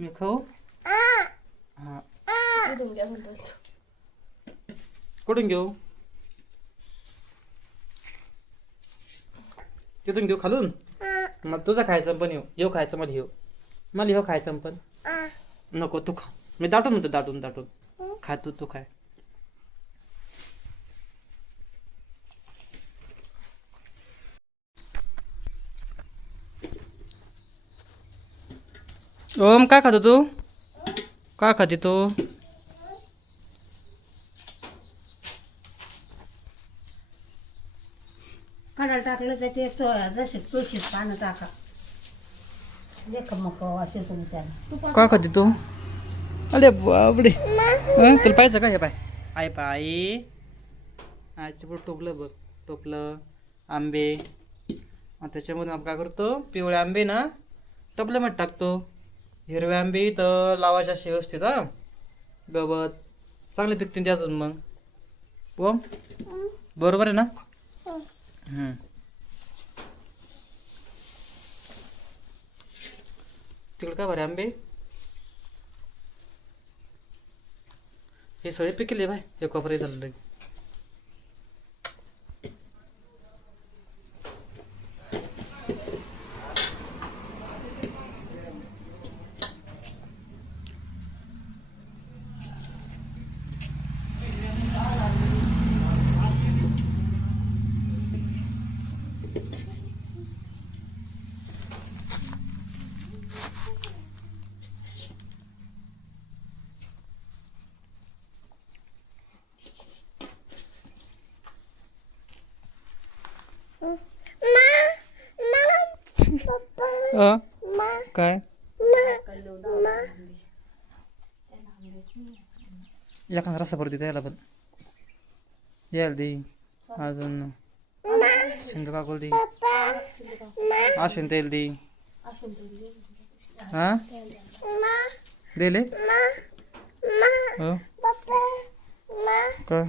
मी खाऊ हा कुठून घेऊ तिथून घेऊ खालून मग तुझं खायचं पण येऊ खायचं मला येऊ खायचं पण नको तू खा मी दाटून म्हणतो दाटून खा तू खाय ओम काय खातो तू काय खाते तू काढायला टाकलं त्याचे जसे तुळशीत पानं टाका देख मग असे तुमच्या काय खाते तू अरे बापडे तुला पाहिजे का हे पाय आईचं पुढं टोपलं बघ टोपलं आंबे त्याच्यामधून आपण काय करतो पिवळे आंबे ना टोपल्यामध्ये टाकतो हिरवे आंबे तर लावायचे असे व्यवस्थित हा गवत चांगले पिकतील त्यातून मग ओम बरोबर आहे ना तिकडे काय बरे आंबे हे सगळे पिकले बाय हे कोपरे झालं काय एखादा रस्ता पडतो त्याला पण यायला दे अजून शिंग काकूल दे आशून तेल दे हा दिले हो काय